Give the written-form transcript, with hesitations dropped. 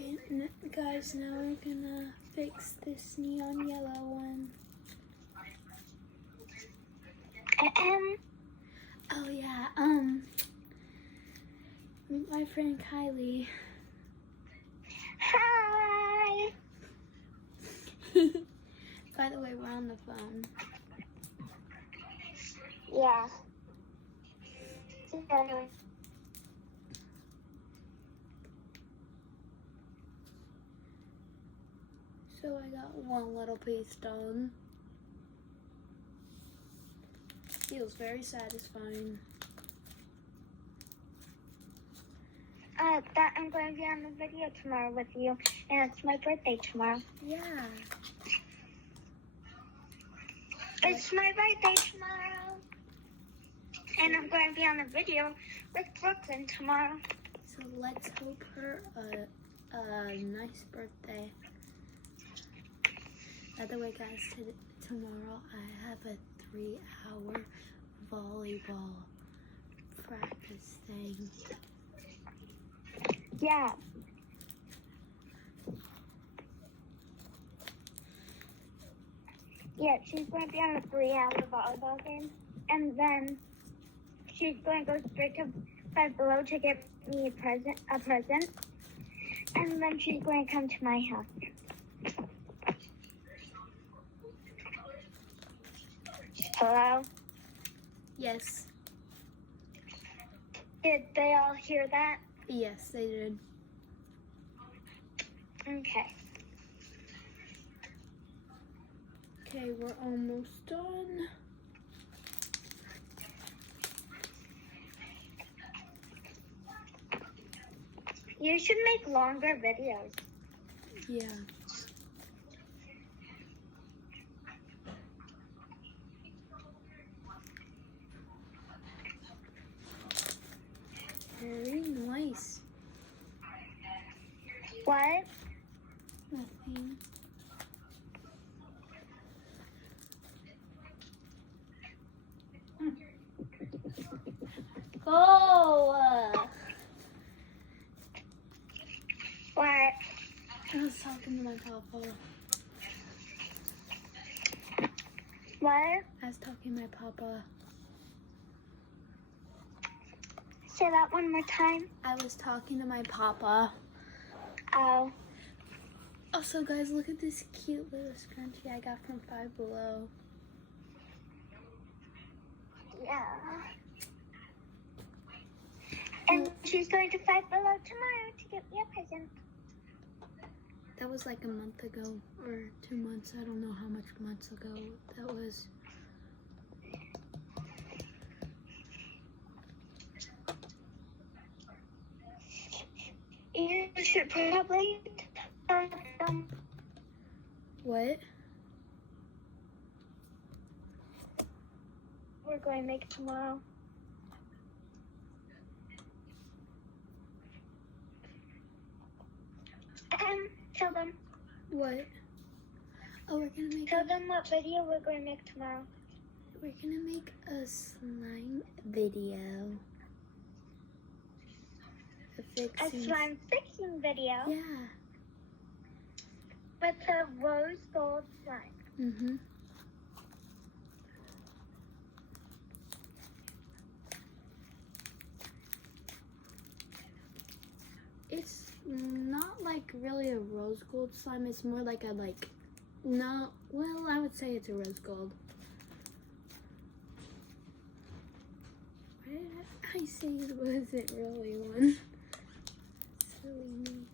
Okay, guys, now we're gonna fix this neon yellow one. Oh yeah, meet my friend Kylie. Hi. By the way, we're on the phone. Yeah. So I got one little piece done. Feels very satisfying. That I'm going to be on the video tomorrow with you, and it's my birthday tomorrow. Yeah. It's my birthday tomorrow, and I'm going to be on the video with Brooklyn tomorrow. So let's hope her a nice birthday. By the way, guys, tomorrow I have a 3-hour volleyball practice thing. Yeah. Yeah, she's going to be on a 3-hour volleyball game, and then she's going to go straight to Five Below to get me a present, and then she's going to come to my house. Hello? Yes. Did they all hear that? Yes, they did. Okay. Okay, we're almost done. You should make longer videos. Yeah. Very nice. What? Nothing. Go! What? I was talking to my papa. What? I was talking to my papa. Say that one more time. I was talking to my papa. Oh. Also, guys, look at this cute little scrunchie I got from Five Below. Yeah. And she's going to Five Below tomorrow to get me a present. That was like a month ago, or 2 months. I don't know how much months ago that was. You should probably tell them What? we're going to make tomorrow. Tell them. What? Oh, we're gonna make Tell them what video we're going to make tomorrow. we're gonna make a slime video. A slime fixing video Yeah. with a rose gold slime. Mhm. It's not like really a rose gold slime. It's more like a no. Well, I would say it's a rose gold. Why did I say it wasn't really one? Silly me.